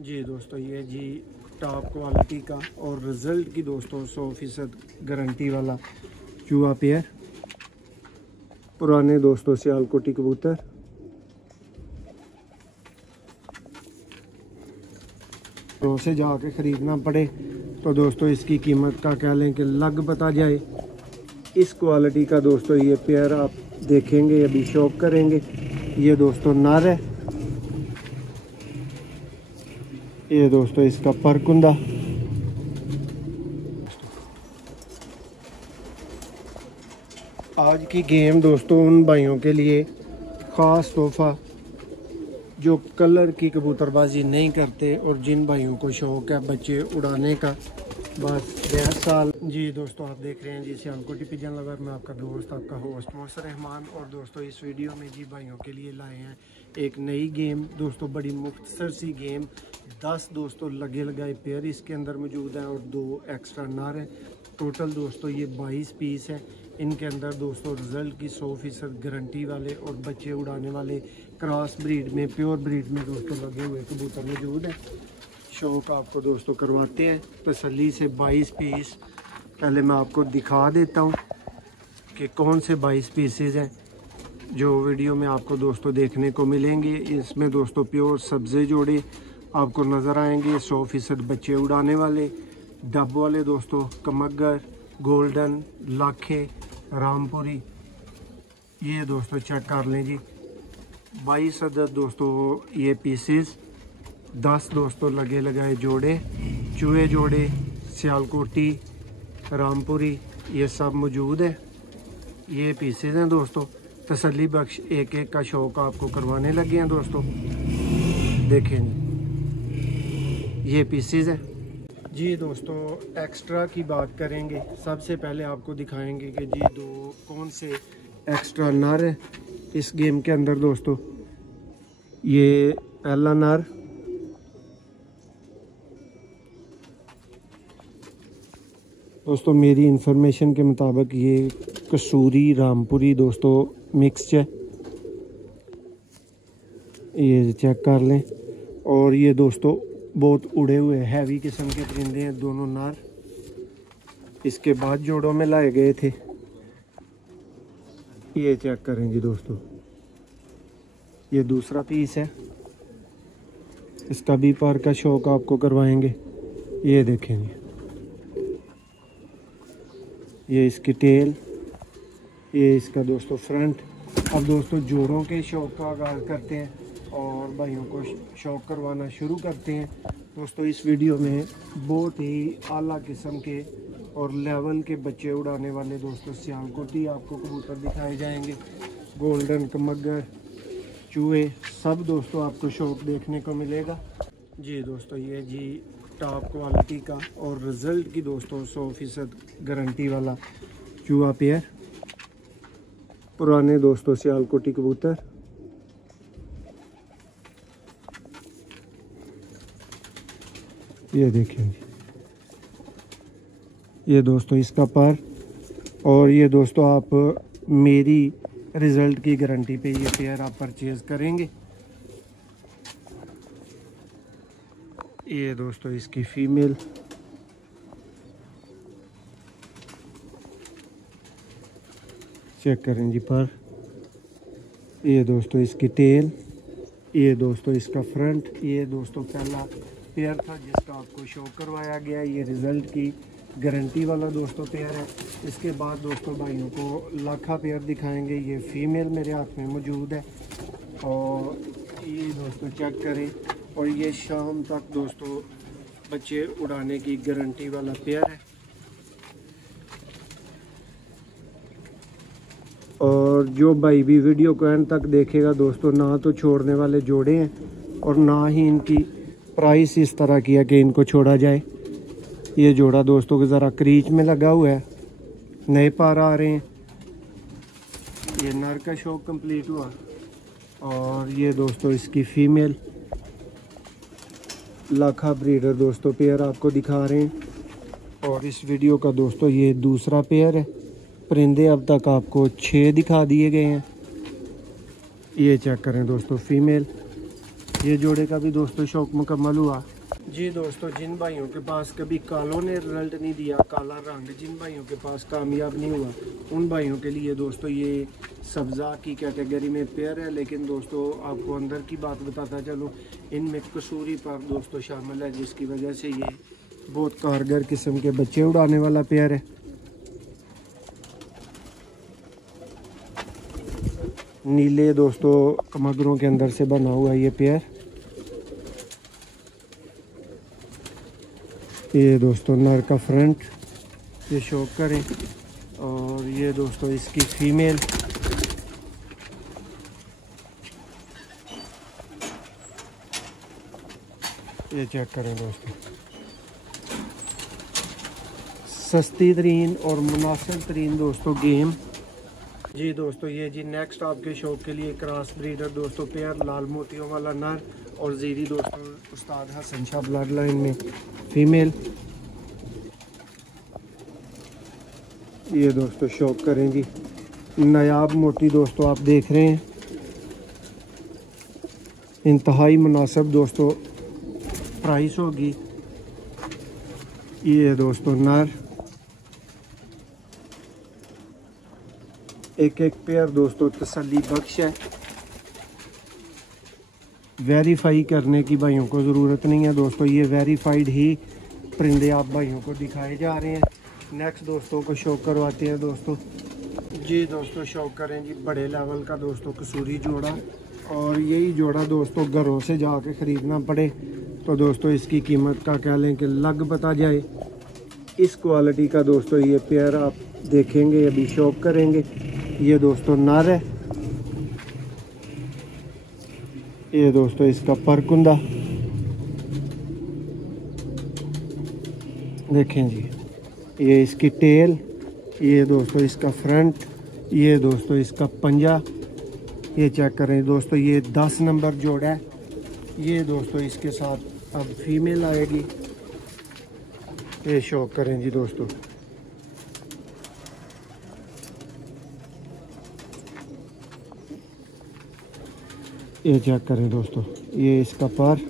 जी दोस्तों, ये जी top quality का और रिज़ल्ट की दोस्तों 100% गारंटी वाला चूहा पेयर, पुराने दोस्तों सियालकोटी कबूतर। तो से जाके ख़रीदना पड़े तो दोस्तों इसकी कीमत का कह लें कि लग पता जाए। इस क्वालिटी का दोस्तों ये पेयर आप देखेंगे, अभी शौक करेंगे। ये दोस्तों नर है, ये दोस्तों इसका परकुंदा। आज की गेम दोस्तों उन भाइयों के लिए ख़ास तोहफ़ा जो कलर की कबूतरबाजी नहीं करते और जिन भाइयों को शौक़ है बच्चे उड़ाने का। बस 10 साल। जी दोस्तों, आप देख रहे हैं जी सियालकोटी पिजन लवर में आपका दोस्त, आपका होस्ट मोहसिन रहमान। और दोस्तों इस वीडियो में जी भाइयों के लिए लाए हैं एक नई गेम दोस्तों, बड़ी मुख्तसर सी गेम। 10 दोस्तों लगे लगाए पेयर इसके अंदर मौजूद हैं और 2 एक्स्ट्रा नर हैं। टोटल दोस्तों ये 22 पीस है। इनके अंदर दोस्तों रिज़ल्ट की 100% गारंटी वाले और बच्चे उड़ाने वाले क्रॉस ब्रीड में, प्योर ब्रीड में दोस्तों लगे हुए कबूतर मौजूद हैं। शौक आपको दोस्तों करवाते हैं तसल्ली से। 22 पीस पहले मैं आपको दिखा देता हूं कि कौन से 22 पीसेज हैं जो वीडियो में आपको दोस्तों देखने को मिलेंगे। इसमें दोस्तों प्योर सब्ज़े जोड़े आपको नज़र आएंगे, 100% बच्चे उड़ाने वाले, डब वाले दोस्तों, कमगर, गोल्डन, लाखे, रामपुरी। ये दोस्तों चेक कर लें जी, 22 अदद दोस्तों ये पीसेस। 10 दोस्तों लगे लगाए जोड़े, चूहे जोड़े, सियालकोटी, रामपुरी, ये सब मौजूद है। ये पीसेस हैं दोस्तों, तसल्ली बख्श एक एक का शौक आपको करवाने लगे हैं दोस्तों। देखें ये पीसेस है जी दोस्तों। एक्स्ट्रा की बात करेंगे, सबसे पहले आपको दिखाएंगे कि जी 2 कौन से एक्स्ट्रा नर है इस गेम के अंदर दोस्तों। ये पहला नर दोस्तों, मेरी इंफॉर्मेशन के मुताबिक ये कसूरी रामपुरी दोस्तों मिक्स है, ये चेक कर लें। और ये दोस्तों बहुत उड़े हुए हैवी किस्म के परिंदे हैं दोनों नर। इसके बाद जोड़ों में लाए गए थे। ये चेक करें जी दोस्तों, ये दूसरा पीस है, इसका भी पर का शौक आपको करवाएंगे। ये देखें जी, ये इसकी टेल, ये इसका दोस्तों फ्रंट। अब दोस्तों जोड़ों के शौक का आगाज़ करते हैं और भाइयों को शौक करवाना शुरू करते हैं दोस्तों। इस वीडियो में बहुत ही आला किस्म के और लेवल के बच्चे उड़ाने वाले दोस्तों सियालकोटी आपको कबूतर दिखाए जाएंगे। गोल्डन, कमगर, चूहे सब दोस्तों आपको शौक देखने को मिलेगा। जी दोस्तों, ये जी टॉप क्वालिटी का और रिज़ल्ट की दोस्तों 100% गारंटी वाला चूहा पेयर, पुराने दोस्तों सियालकोटी कबूतर। ये देखें, ये दोस्तों इसका पर। और ये दोस्तों आप मेरी रिज़ल्ट की गारंटी पे ये पेयर आप परचेज़ करेंगे। ये दोस्तों इसकी फीमेल, चेक करें जी पर। ये दोस्तों इसकी टेल, ये दोस्तों इसका फ्रंट। ये दोस्तों पहला पेयर था जिसका आपको शो करवाया गया। ये रिज़ल्ट की गारंटी वाला दोस्तों पेयर है। इसके बाद दोस्तों भाइयों को लाखा पेयर दिखाएंगे। ये फीमेल मेरे हाथ में मौजूद है और ये दोस्तों चेक करें। और ये शाम तक दोस्तों बच्चे उड़ाने की गारंटी वाला पेयर है। और जो भाई भी वीडियो को एंड तक देखेगा दोस्तों, ना तो छोड़ने वाले जोड़े हैं और ना ही इनकी प्राइस इस तरह की है कि इनको छोड़ा जाए। ये जोड़ा दोस्तों के ज़रा क्रीच में लगा हुआ है, नए पार आ रहे हैं। ये नर का शौक कंप्लीट हुआ। और ये दोस्तों इसकी फीमेल लाखा ब्रीडर दोस्तों पेयर आपको दिखा रहे हैं। और इस वीडियो का दोस्तों ये दूसरा पेयर है। परिंदे अब तक आपको 6 दिखा दिए गए हैं। ये चेक करें दोस्तों फीमेल। ये जोड़े का भी दोस्तों शौक मुकम्मल हुआ। जी दोस्तों, जिन भाइयों के पास कभी कालों ने रिजल्ट नहीं दिया, काला रंग जिन भाइयों के पास कामयाब नहीं हुआ, उन भाइयों के लिए दोस्तों ये सब्ज़ा की कैटेगरी में पेयर है। लेकिन दोस्तों आपको अंदर की बात बताता चलूँ, इनमें कसूरी पर दोस्तों शामिल है, जिसकी वजह से ये बहुत कारगर किस्म के बच्चे उड़ाने वाला पेयर है। नीले दोस्तों कमगरों के अंदर से बना हुआ ये पेयर। ये दोस्तों नर का फ्रंट ये शौक करें, और ये दोस्तों इसकी फीमेल। ये चेक करें दोस्तों, सस्ती तरीन और मुनासिब तरीन दोस्तों गेम। जी दोस्तों, ये जी नेक्स्ट आपके शौक के लिए क्रॉस ब्रीडर दोस्तों पेयर, लाल मोतियों वाला नर और जीरी दोस्तों उस्ताद हसन शाह ब्लड लाइन में फीमेल। ये दोस्तों शौक करें जी, नायाब मोटी दोस्तों आप देख रहे हैं, इंतहाई मुनासिब दोस्तों प्राइस होगी। ये दोस्तों नर, एक एक पेयर दोस्तों तसल्ली बख्श है। वेरीफाई करने की भाइयों को ज़रूरत नहीं है दोस्तों, ये वेरीफाइड ही परिंदे आप भाइयों को दिखाए जा रहे हैं। नेक्स्ट दोस्तों को शौक करवाते हैं दोस्तों। जी दोस्तों शौक करें जी बड़े लेवल का दोस्तों कसूरी जोड़ा, और यही जोड़ा दोस्तों घरों से जाके ख़रीदना पड़े तो दोस्तों इसकी कीमत का कह लें कि लग बता जाए। इस क्वालिटी का दोस्तों ये पेयर आप देखेंगे, अभी शौक करेंगे। ये दोस्तों नर है, ये दोस्तों इसका परकुंदा देखें जी, ये इसकी टेल, ये दोस्तों इसका फ्रंट, ये दोस्तों इसका पंजा। ये चेक करें दोस्तों, ये 10 नंबर जोड़ा है। ये दोस्तों इसके साथ अब फीमेल आएगी। ये शौक करें जी दोस्तों, ये चेक करें दोस्तों, ये इसका पर,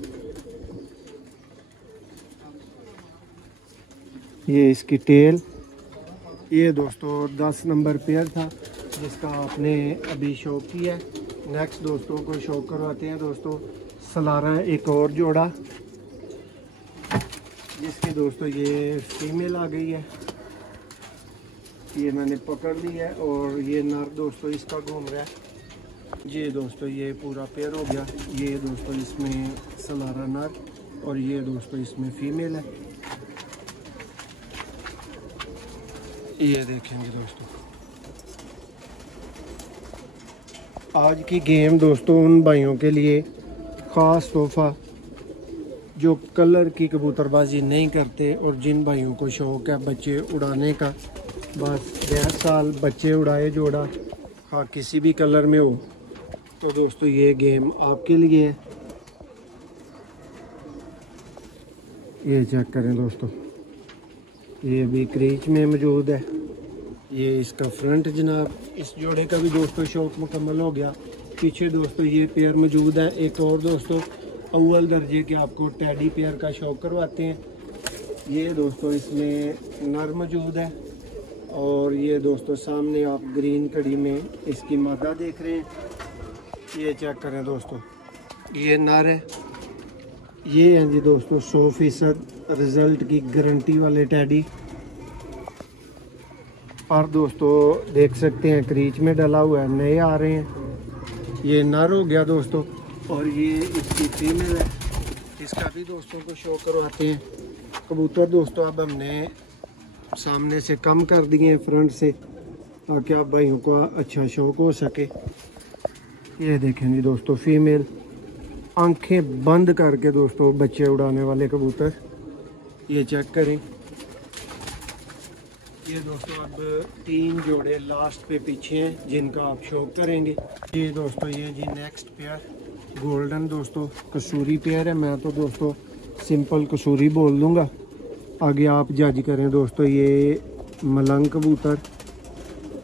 ये इसकी टेल। ये दोस्तों 10 नंबर पेयर था जिसका आपने अभी शौक किया है। नेक्स्ट दोस्तों को शौक करवाते हैं दोस्तों सलारा, एक और जोड़ा जिसकी दोस्तों ये फीमेल आ गई है। ये मैंने पकड़ ली है और ये नर दोस्तों इसका घूम रहा है। जी दोस्तों ये पूरा पेयर हो गया। ये दोस्तों इसमें सलारा नर और ये दोस्तों इसमें फीमेल है। ये देखेंगे दोस्तों, आज की गेम दोस्तों उन भाइयों के लिए ख़ास तोहफ़ा जो कलर की कबूतरबाजी नहीं करते और जिन भाइयों को शौक़ है बच्चे उड़ाने का। बस 10 साल बच्चे उड़ाए जोड़ा, हाँ किसी भी कलर में हो, तो दोस्तों ये गेम आपके लिए है। ये चेक करें दोस्तों, ये भी क्रीच में मौजूद है। ये इसका फ्रंट जनाब, इस जोड़े का भी दोस्तों शौक मुकम्मल हो गया। पीछे दोस्तों ये पेयर मौजूद है। एक और दोस्तों अव्वल दर्जे के आपको टैडी पेयर का शौक करवाते हैं। ये दोस्तों इसमें नर मौजूद है और ये दोस्तों सामने आप ग्रीन कड़ी में इसकी मादा देख रहे हैं। ये चेक करें दोस्तों, ये नर है। ये हैं जी दोस्तों 100% रिज़ल्ट की गारंटी वाले टैडी। पर दोस्तों देख सकते हैं क्रीच में डला हुआ है, नए आ रहे हैं। ये नर हो गया दोस्तों और ये इसकी फीमेल है। इसका भी दोस्तों को शो करवाते हैं। कबूतर दोस्तों अब हमने सामने से कम कर दिए हैं फ्रंट से, ताकि आप भाइयों को अच्छा शौक हो सके। ये देखें जी दोस्तों फीमेल, आंखें बंद करके दोस्तों बच्चे उड़ाने वाले कबूतर। ये चेक करें। ये दोस्तों अब 3 जोड़े लास्ट पे पीछे हैं जिनका आप शौक करेंगे। ये दोस्तों ये जी नेक्स्ट पेयर गोल्डन दोस्तों कसूरी पेयर है। मैं तो दोस्तों सिंपल कसूरी बोल दूंगा, आगे आप जज करें दोस्तों। ये मलंग कबूतर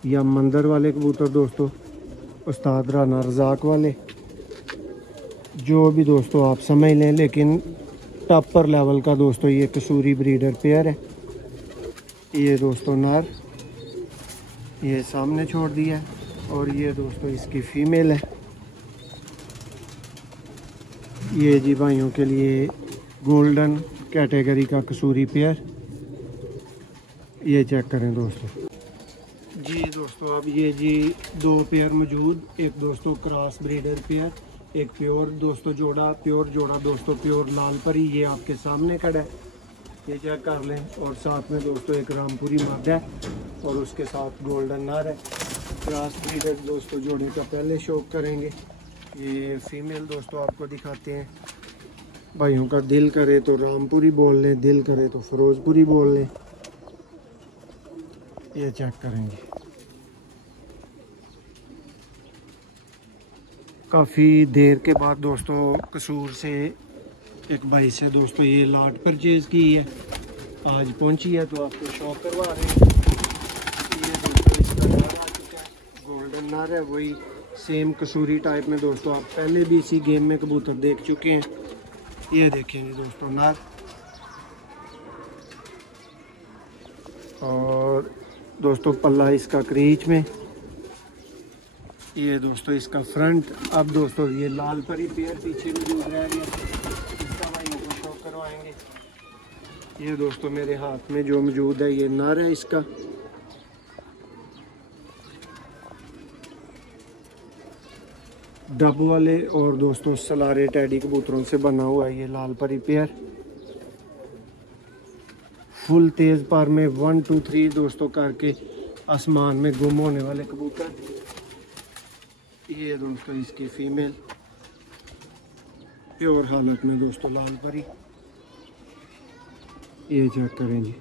या मंदिर वाले कबूतर दोस्तों, उस्ताद राना रज़ाक वाले। जो भी दोस्तों आप समझ लें, लेकिन टॉपर लेवल का दोस्तों ये कसूरी ब्रीडर पेयर है। ये दोस्तों नर ये सामने छोड़ दिया है और ये दोस्तों इसकी फ़ीमेल है। ये जी भाइयों के लिए गोल्डन कैटेगरी का कसूरी पेयर, ये चेक करें दोस्तों। जी दोस्तों अब ये जी 2 पेयर मौजूद, एक दोस्तों क्रॉस ब्रीडर पेयर, एक प्योर दोस्तों जोड़ा, प्योर जोड़ा दोस्तों प्योर लाल परी, ये आपके सामने खड़ा है, ये चेक कर लें। और साथ में दोस्तों एक रामपुरी मर्द है और उसके साथ गोल्डन नर है। क्रॉस ब्रीडर दोस्तों जोड़े का पहले शो करेंगे। ये फीमेल दोस्तों आपको दिखाते हैं। भाइयों का दिल करे तो रामपुरी बोल लें, दिल करे तो फिरोजपुरी बोल लें, ये चेक करेंगे। काफ़ी देर के बाद दोस्तों कसूर से एक भाई से दोस्तों ये लाट परचेज़ की है, आज पहुंची है तो आपको शौक करवा रहे हैं। ये दोस्तों इसका नर आ चुका है, गोल्डन नर है, वही सेम कसूरी टाइप में दोस्तों आप पहले भी इसी गेम में कबूतर देख चुके हैं। ये देखेंगे दोस्तों नर, और दोस्तों पल्ला इसका क्रीच में, ये दोस्तों इसका फ्रंट। अब दोस्तों ये लाल परी पेयर पीछे मौजूद रह गया, इसका भाइयों को शो करवाएंगे। ये दोस्तों मेरे हाथ में जो मौजूद है ये नर है इसका। डब वाले और दोस्तों सलारे टैडी कबूतरों से बना हुआ है ये लाल परी पेयर। फुल तेज़ पार में 1 2 3 दोस्तों करके आसमान में गुम होने वाले कबूतर। ये दोस्तों इसकी फीमेल प्योर हालत में दोस्तों लाल परी, ये चेक करें जी।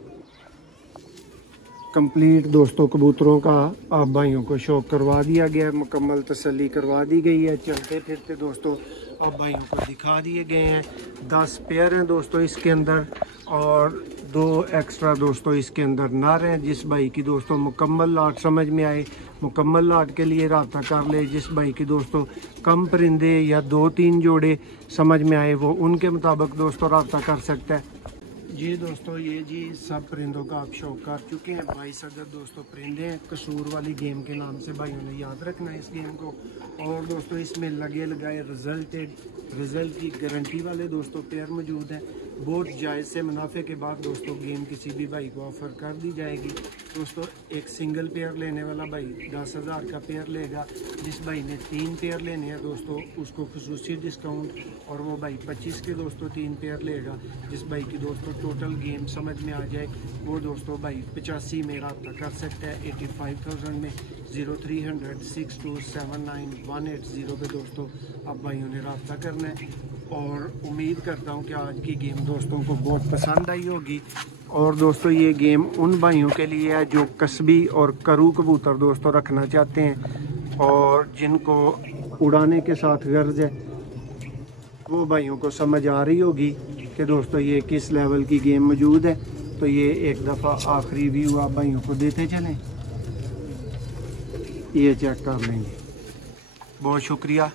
कंप्लीट दोस्तों कबूतरों का आप भाइयों को शौक करवा दिया गया है, मुकम्मल तसल्ली करवा दी गई है। चलते फिरते दोस्तों आप भाइयों को दिखा दिए गए हैं। 10 पेयर हैं दोस्तों इसके अंदर और 2 एक्स्ट्रा दोस्तों इसके अंदर नर हैं। जिस भाई की दोस्तों मुकम्मल लाट समझ में आए, मुकम्मल लाट के लिए रब्ता कर ले। जिस भाई की दोस्तों कम परिंदे या 2-3 जोड़े समझ में आए वो उनके मुताबिक दोस्तों रब्ता कर सकता है। जी दोस्तों ये जी सब परिंदों का आप शौक कर चुके हैं। 22 अदद दोस्तों परिंदे हैं, कसूर वाली गेम के नाम से भाइयों ने याद रखना है इस गेम को। और दोस्तों इसमें लगे लगाए रिजल्ट की गारंटी वाले दोस्तों पेयर मौजूद हैं। बहुत जायज़ से मुनाफे के बाद दोस्तों गेम किसी भी भाई को ऑफ़र कर दी जाएगी। दोस्तों एक सिंगल पेयर लेने वाला भाई 10,000 का पेयर लेगा। जिस भाई ने 3 पेयर लेने हैं दोस्तों उसको खुसूसी डिस्काउंट, और वो भाई 25 के दोस्तों 3 पेयर लेगा। जिस भाई की दोस्तों टोटल गेम समझ में आ जाए वो दोस्तों भाई 85 में रब्ता कर सकता है 85,000 में। 0300 6279 पे दोस्तों आप भाइयों ने रब्ता करना है। और उम्मीद करता हूँ कि आज की गेम दोस्तों को बहुत पसंद आई होगी। और दोस्तों ये गेम उन भाइयों के लिए है जो कस्बी और करू कबूतर दोस्तों रखना चाहते हैं और जिनको उड़ाने के साथ गर्ज है। वो भाइयों को समझ आ रही होगी कि दोस्तों ये किस लेवल की गेम मौजूद है। तो ये एक दफ़ा आखिरी व्यू आप भाइयों को देते चलें, ये चेक कर लेंगे। बहुत शुक्रिया।